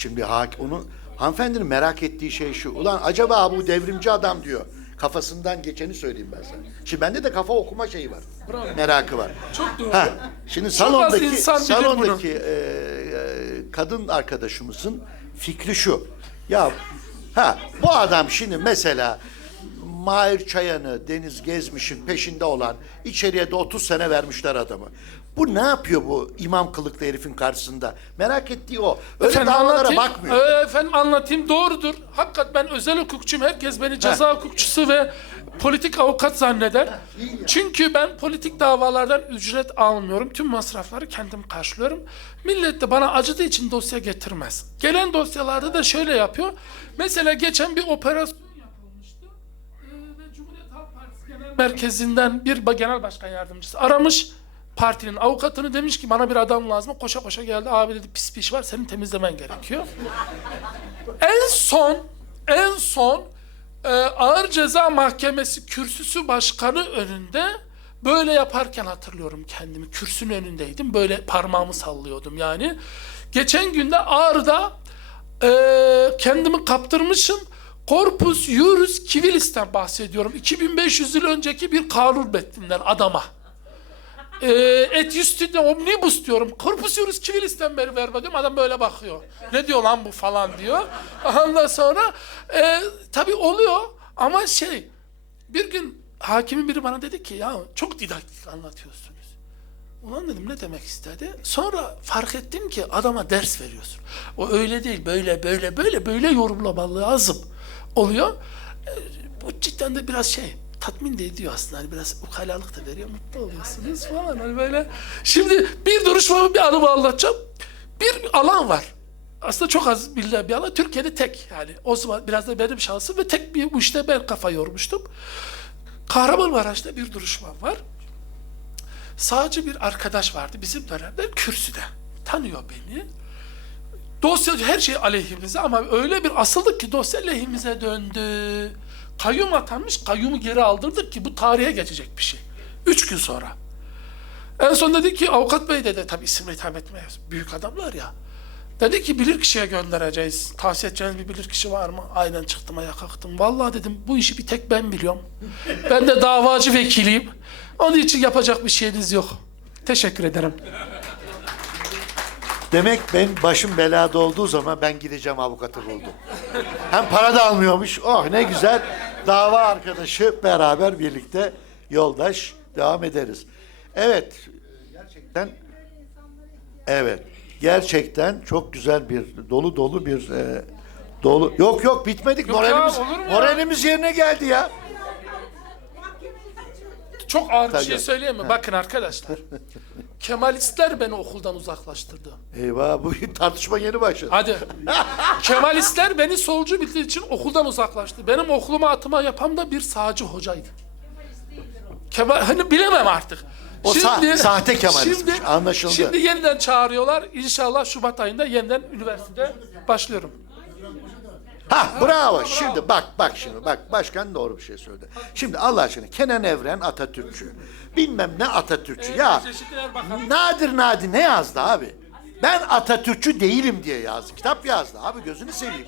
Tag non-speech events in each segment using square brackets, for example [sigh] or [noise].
Şimdi hak onu hanımefendinin merak ettiği şey şu. Ulan acaba bu devrimci adam diyor. Kafasından geçeni söyleyeyim ben sana. Şimdi bende de kafa okuma şeyi var. Merakı var. Çok doğru. Ha, şimdi salondaki insan salondaki e, e, kadın arkadaşımızın fikri şu. Ya ha bu adam şimdi mesela Mahir Çayan'ı, Deniz Gezmiş'in peşinde olan içeriye de 30 sene vermişler adamı. Bu ne yapıyor bu imam kılıklı herifin karşısında? Merak ettiği o. Öyle Efendim davalara anlatayım. bakmıyor. Ee, efendim anlatayım doğrudur. Hakikat ben özel hukukçuyum. Herkes beni ceza hukukçusu ve politik avukat zanneder. Çünkü ben politik davalardan ücret almıyorum. Tüm masrafları kendim karşılıyorum. Millet de bana acıdığı için dosya getirmez. Gelen dosyalarda da şöyle yapıyor. Mesela geçen bir operasyon yapılmıştı. Ee, ve Cumhuriyet Halk Partisi Genel Merkezi'nden bir genel başkan yardımcısı aramış partinin avukatını demiş ki bana bir adam lazım. Koşa koşa geldi. Abi dedi pis bir iş var senin temizlemen gerekiyor. en son en son e, Ağır Ceza Mahkemesi kürsüsü başkanı önünde böyle yaparken hatırlıyorum kendimi. Kürsünün önündeydim. Böyle parmağımı sallıyordum yani. Geçen günde Ağrı'da e, kendimi kaptırmışım. Corpus Juris Civilis'ten bahsediyorum. 2500 yıl önceki bir kanun metninden adama. E, et justine omnibus diyorum. Juris Civilis'ten beri verme diyorum. Adam böyle bakıyor. Ne diyor lan bu falan diyor. Ondan sonra e, tabii oluyor ama şey bir gün hakimin biri bana dedi ki ya çok didaktik anlatıyorsunuz. Ulan dedim ne demek istedi? Sonra fark ettim ki adama ders veriyorsun. O öyle değil böyle böyle böyle böyle yorumlamalı lazım oluyor. E, bu cidden de biraz şey tatmin de ediyor aslında. Hani biraz ukalalık da veriyor. Mutlu oluyorsunuz falan. Hani böyle. Şimdi bir duruşmamı bir anımı anlatacağım. Bir alan var. Aslında çok az bilinen bir alan. Türkiye'de tek yani. O zaman biraz da benim şansım ve tek bir bu işte ben kafa yormuştum. Kahramanmaraş'ta bir duruşmam var. Sağcı bir arkadaş vardı bizim dönemde kürsüde. Tanıyor beni. Dosya her şey aleyhimize ama öyle bir asıldık ki dosya lehimize döndü. Kayyum atanmış, kayyumu geri aldırdık ki bu tarihe geçecek bir şey. Üç gün sonra. En son dedi ki avukat bey dedi tabii isimle hitap etmeye büyük adamlar ya. Dedi ki bilirkişiye göndereceğiz. Tavsiye edeceğiniz bir bilirkişi var mı? Aynen çıktım ayağa kalktım. Vallahi dedim bu işi bir tek ben biliyorum. [laughs] Ben de davacı vekiliyim. Onun için yapacak bir şeyiniz yok. Teşekkür ederim. Demek ben başım belada olduğu zaman ben gideceğim avukatı buldum. Hem para da almıyormuş. Oh ne güzel. Dava arkadaşı beraber birlikte yoldaş devam ederiz. Evet. Gerçekten Evet. Gerçekten çok güzel bir dolu dolu bir e, dolu. Yok yok bitmedik. Yok ya, moralimiz olur mu ya? moralimiz yerine geldi ya. Çok ağır bir Tabii. şey söyleyeyim mi? Bakın arkadaşlar. Kemalistler beni okuldan uzaklaştırdı. Eyvah bu [laughs] tartışma yeni başladı. Hadi. Kemalistler beni solcu bildiği için okuldan uzaklaştı. Benim okuluma atıma yapan da bir sağcı hocaydı. Kemal, [laughs] hani bilemem artık. O sa- sahte Kemalistmiş, şimdi, anlaşıldı. Şimdi yeniden çağırıyorlar. İnşallah Şubat ayında yeniden üniversitede başlıyorum. Ha bravo. Şimdi bak bak şimdi bak başkan doğru bir şey söyledi. Şimdi Allah aşkına Kenan Evren Atatürkçü. Bilmem ne Atatürkçü. Ya Çeşitli Erbakan. Nadir Nadir ne yazdı abi? Ben Atatürkçü değilim diye yazdı. Kitap yazdı abi gözünü seveyim.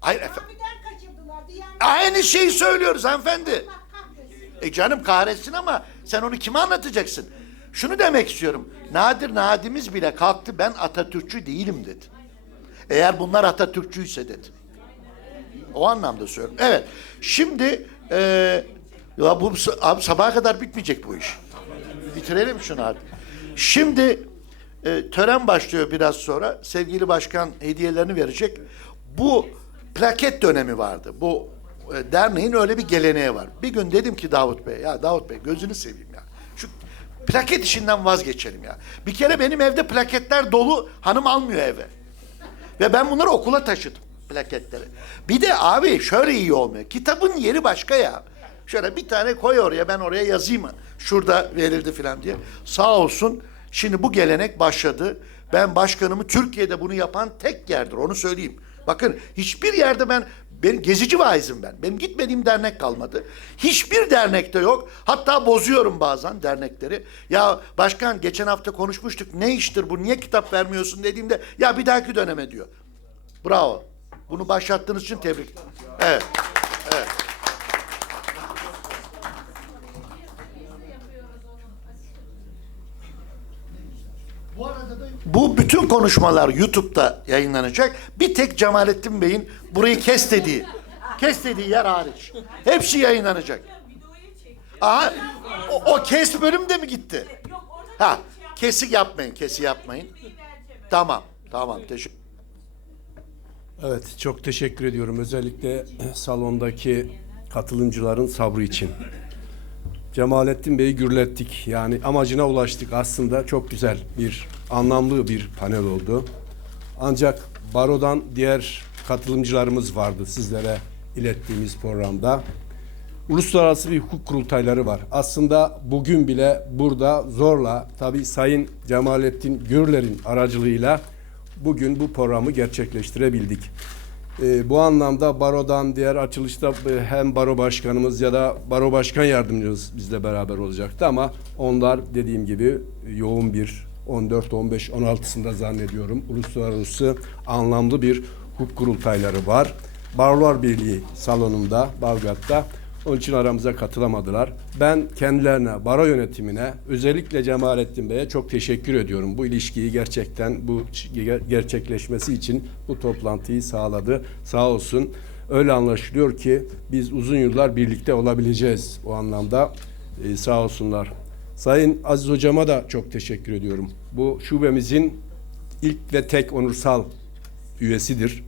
Hayır efendim. Aynı şeyi söylüyoruz hanımefendi. E canım kahretsin ama sen onu kime anlatacaksın? Şunu demek istiyorum. Nadir Nadimiz bile kalktı ben Atatürkçü değilim dedi. Eğer bunlar Atatürkçüyse dedi. O anlamda söylüyorum. Evet. Şimdi e, ya bu abi sabaha kadar bitmeyecek bu iş. Bitirelim şunu artık. Şimdi e, tören başlıyor biraz sonra. Sevgili başkan hediyelerini verecek. Bu plaket dönemi vardı. Bu e, derneğin öyle bir geleneği var. Bir gün dedim ki Davut Bey, ya Davut Bey gözünü seveyim ya. Şu plaket işinden vazgeçelim ya. Bir kere benim evde plaketler dolu, hanım almıyor eve. Ve ben bunları okula taşıdım plaketleri. Bir de abi şöyle iyi olmuyor. Kitabın yeri başka ya. Şöyle bir tane koy oraya ben oraya yazayım. Şurada verildi falan diye. Sağ olsun şimdi bu gelenek başladı. Ben başkanımı Türkiye'de bunu yapan tek yerdir onu söyleyeyim. Bakın hiçbir yerde ben Ben gezici vaizim ben. Benim gitmediğim dernek kalmadı. Hiçbir dernekte yok. Hatta bozuyorum bazen dernekleri. Ya başkan geçen hafta konuşmuştuk. Ne iştir bu? Niye kitap vermiyorsun dediğimde ya bir dahaki döneme diyor. Bravo. Bunu başlattığınız için tebrik. Evet. Bu arada da bu bütün konuşmalar YouTube'da yayınlanacak. Bir tek Cemalettin Bey'in burayı kes dediği, kes dediği yer hariç. Hepsi yayınlanacak. Aha, o, o kes bölüm de mi gitti? Ha, kesik yapmayın, kesi yapmayın. Tamam, tamam. Teşekkür. Evet, çok teşekkür ediyorum. Özellikle salondaki katılımcıların sabrı için. Cemalettin Bey'i gürlettik. Yani amacına ulaştık. Aslında çok güzel bir, anlamlı bir panel oldu. Ancak Baro'dan diğer katılımcılarımız vardı sizlere ilettiğimiz programda. Uluslararası bir hukuk kurultayları var. Aslında bugün bile burada zorla tabii Sayın Cemalettin Gürler'in aracılığıyla bugün bu programı gerçekleştirebildik. Ee, bu anlamda barodan diğer açılışta e, hem baro başkanımız ya da baro başkan yardımcımız bizle beraber olacaktı ama onlar dediğim gibi yoğun bir 14, 15, 16'sında zannediyorum uluslararası anlamlı bir hukuk kurultayları var. Barolar Birliği salonunda Balgat'ta onun için aramıza katılamadılar. Ben kendilerine, baro yönetimine, özellikle Cemalettin Bey'e çok teşekkür ediyorum. Bu ilişkiyi gerçekten bu ger- gerçekleşmesi için bu toplantıyı sağladı. Sağ olsun. Öyle anlaşılıyor ki biz uzun yıllar birlikte olabileceğiz o anlamda. Ee, sağ olsunlar. Sayın Aziz Hocama da çok teşekkür ediyorum. Bu şubemizin ilk ve tek onursal üyesidir.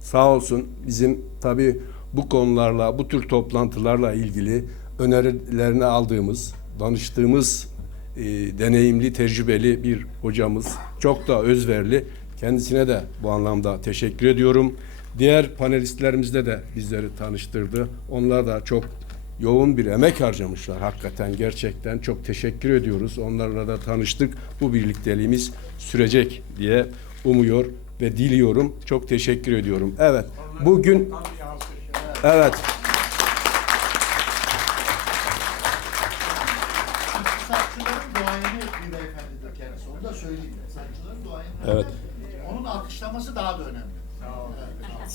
Sağ olsun bizim tabii bu konularla, bu tür toplantılarla ilgili önerilerini aldığımız, danıştığımız e, deneyimli, tecrübeli bir hocamız. Çok da özverili. Kendisine de bu anlamda teşekkür ediyorum. Diğer panelistlerimizle de bizleri tanıştırdı. Onlar da çok yoğun bir emek harcamışlar hakikaten gerçekten çok teşekkür ediyoruz. Onlarla da tanıştık. Bu birlikteliğimiz sürecek diye umuyor ve diliyorum. Çok teşekkür ediyorum. Evet. Bugün Evet. Sanatçıların duayeni bir beyefendidir kendisi. Onu da söyleyeyim. Sanatçıların duayeni. Evet. Onun alkışlaması daha da önemli.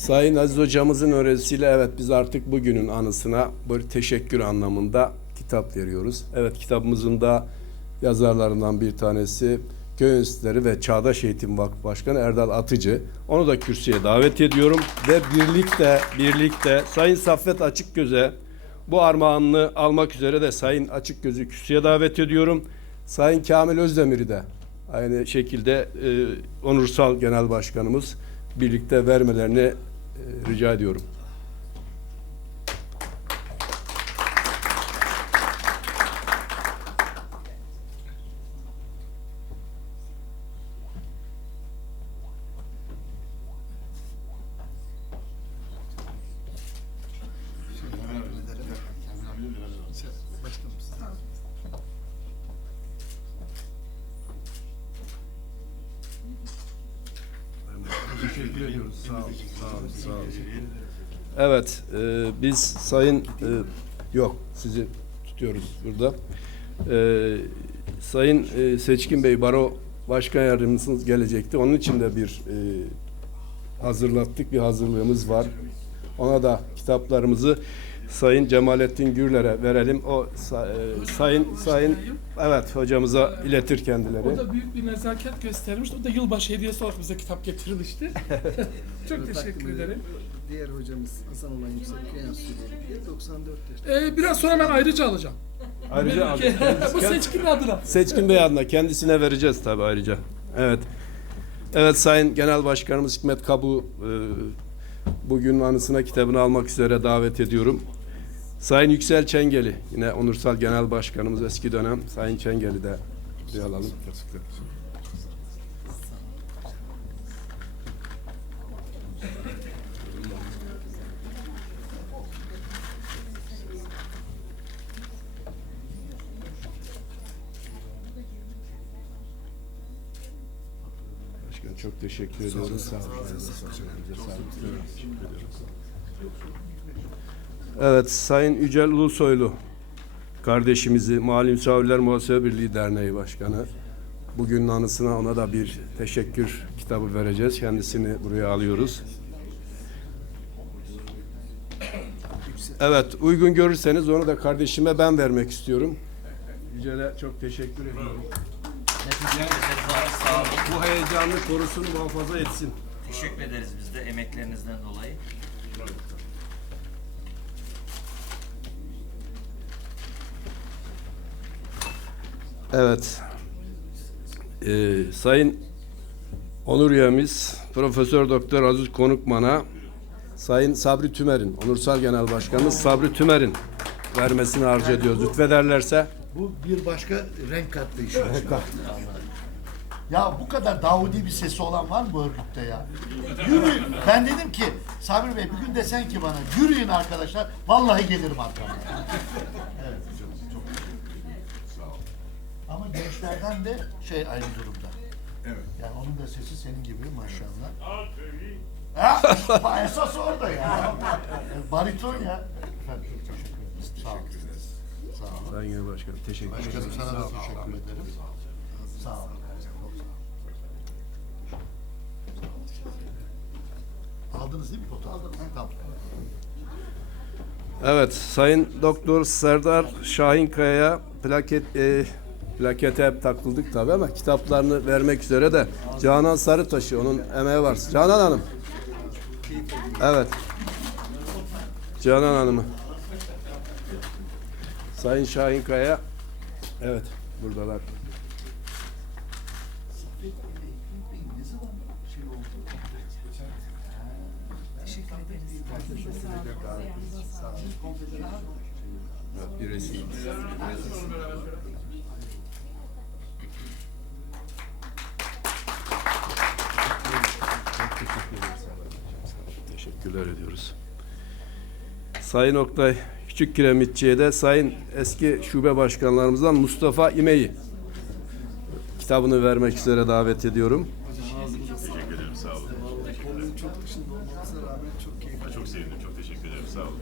Sayın Aziz hocamızın önerisiyle evet biz artık bugünün anısına bir teşekkür anlamında kitap veriyoruz. Evet kitabımızın da yazarlarından bir tanesi Köy Enstitüleri ve Çağdaş Eğitim Vakfı Başkanı Erdal Atıcı. Onu da kürsüye davet ediyorum ve birlikte birlikte Sayın Saffet Açıkgöz'e bu armağanını almak üzere de Sayın Açıkgöz'ü kürsüye davet ediyorum. Sayın Kamil Özdemir'i de aynı şekilde e, onursal genel başkanımız birlikte vermelerini rica ediyorum. Teşekkür ediyoruz. Sağ olun. Sağ olun. Sağ olun. Evet, e, biz sayın e, yok sizi tutuyoruz burada. E, sayın e, Seçkin Bey Baro Başkan Yardımcısınız gelecekti. Onun için de bir e, hazırlattık, bir hazırlığımız var. Ona da kitaplarımızı Sayın Cemalettin Gürler'e verelim. O sa- e, sayın sayın evet hocamıza iletir kendileri. O da büyük bir nezaket göstermiş. O da yılbaşı hediyesi olarak bize kitap getirilmişti. [laughs] Çok teşekkür ederim. Diğer hocamız Hasan Olan Yüksek Kıyas Süreli 94 yaşında. Ee, biraz sonra ben ayrıca alacağım. Ayrıca [laughs] Bu seçkin adına. Seçkin Bey adına kendisine vereceğiz tabii ayrıca. Evet. Evet Sayın Genel Başkanımız Hikmet Kabu e, bugün anısına kitabını almak üzere davet ediyorum. Sayın Yüksel Çengeli yine onursal genel başkanımız eski dönem Sayın Çengeli de bir alalım. Başkan çok teşekkür ediyoruz. Sağ olun. Sağ olun. Sağ olun. Teşekkür ediyoruz. Evet, Sayın Yücel Ulusoylu kardeşimizi Mali Müsavirler Muhasebe Birliği Derneği Başkanı. Bugünün anısına ona da bir teşekkür kitabı vereceğiz. Kendisini buraya alıyoruz. Evet, uygun görürseniz onu da kardeşime ben vermek istiyorum. Yücel'e çok teşekkür ediyorum. Bu heyecanlı korusunu muhafaza etsin. Teşekkür ederiz biz de emeklerinizden dolayı. Evet. Ee, Sayın Onur üyemiz Profesör Doktor Aziz Konukman'a Sayın Sabri Tümer'in, Onursal Genel Başkanımız Sabri Tümer'in vermesini arzu ediyoruz. Lütfederlerse. Bu bir başka renk kattı işe. Ya bu kadar Davudi bir sesi olan var mı bu örgütte ya? Yürüyün. Ben dedim ki Sabri Bey bir gün desen ki bana yürüyün arkadaşlar. Vallahi gelirim arkamdan. Evet. Ama gençlerden de şey aynı durumda. Evet. Yani onun da sesi senin gibi maşallah. Ha, esas orada ya. Bariton ya. Efendim, çok teşekkür ederim. Sağ olun. Sağ olun. Sayın Genel Başkanım teşekkür ederim. Başkanım sana da teşekkür ederim. Sağ olun. Aldınız değil mi potu? Aldım. Tamam. Evet, Sayın Doktor Serdar Şahinkaya'ya plaket e, plakete hep takıldık tabii ama kitaplarını vermek üzere de Canan Sarıtaş'ı onun emeği var. Canan Hanım. Evet. Canan Hanım'ı. Sayın Şahinkaya. Evet, buradalar. Bir resim. Teşekkürler ediyoruz. Sayın Oktay Küçük Kiremitçi'ye de Sayın eski şube başkanlarımızdan Mustafa İmeyi kitabını vermek üzere davet ediyorum. Teşekkür ederim, sağ olun. Konunun çok sevindim, çok teşekkür ederim, sağ olun.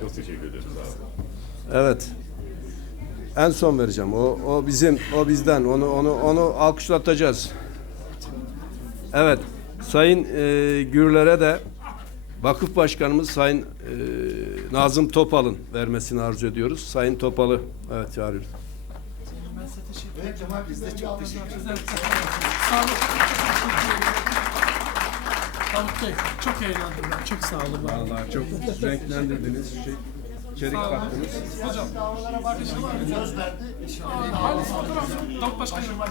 Çok teşekkür ederim, sağ olun. Evet. En son vereceğim. O, o bizim, o bizden. Onu, onu, onu alkışlatacağız. Evet. Sayın e, Gürler'e de Vakıf Başkanımız Sayın e, Nazım Topal'ın vermesini arzu ediyoruz. Sayın Topal'ı evet çağırıyoruz. Evet Cemal biz de çok teşekkür ederiz. Bey çok eğlendim ben. Çok sağ olun. Vallahi çok renklendirdiniz. Şey, içerik kattınız. Hocam. Söz verdi. Halis fotoğraf. Davut Başkanım var.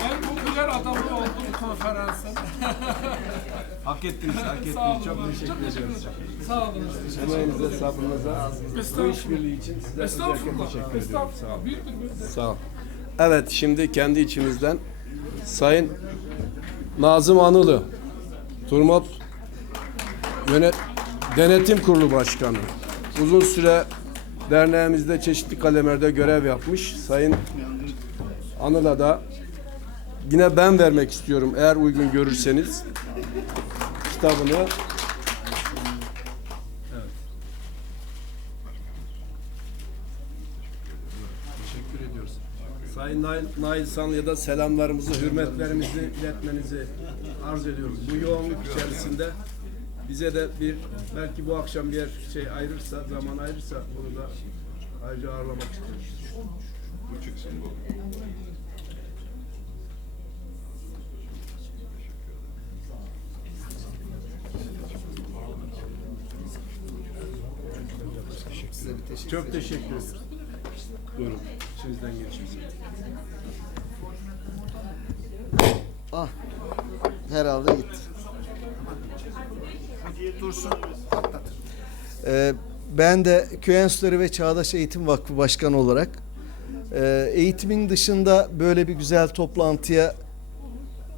En popüler adamı oldum konferansın. [laughs] Hak ettiniz, hak ettiniz. Olun. Çok teşekkür ediyoruz. Sağ olun. Emeğinize, sabrınıza, bu işbirliği için size özellikle teşekkür ediyorum. Sağ olun. Sağ ol. Evet şimdi kendi içimizden Sayın Nazım Anılı Turmop Yönet Denetim Kurulu Başkanı. Uzun süre derneğimizde çeşitli kalemlerde görev yapmış. Sayın Anıl'a da yine ben vermek istiyorum eğer uygun görürseniz kitabını. Teşekkür ediyoruz. Sayın Nail, Nail Sanlı'ya da selamlarımızı, hürmetlerimizi iletmenizi arz ediyoruz. Bu yoğunluk içerisinde bize de bir belki bu akşam bir şey ayırırsa, zaman ayırırsa bunu da ayrıca ağırlamak istiyoruz. Bu çıksın bu. Çok teşekkür ederim. Buyurun. İçinizden geçiyorsunuz. Ah. Herhalde gitti. Dursun. Ee, ben de Köy Enstitüleri ve Çağdaş Eğitim Vakfı Başkanı olarak Ee, eğitimin dışında böyle bir güzel toplantıya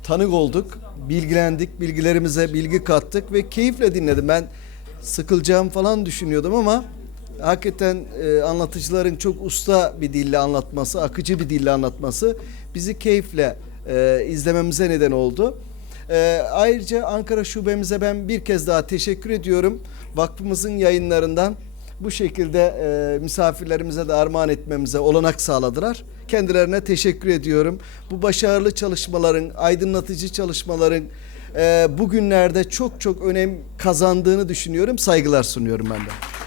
tanık olduk, bilgilendik, bilgilerimize bilgi kattık ve keyifle dinledim. Ben sıkılacağım falan düşünüyordum ama hakikaten e, anlatıcıların çok usta bir dille anlatması, akıcı bir dille anlatması bizi keyifle e, izlememize neden oldu. E, ayrıca Ankara şubemize ben bir kez daha teşekkür ediyorum. Vakfımızın yayınlarından bu şekilde e, misafirlerimize de armağan etmemize olanak sağladılar. Kendilerine teşekkür ediyorum. Bu başarılı çalışmaların, aydınlatıcı çalışmaların e, bugünlerde çok çok önem kazandığını düşünüyorum. Saygılar sunuyorum ben de.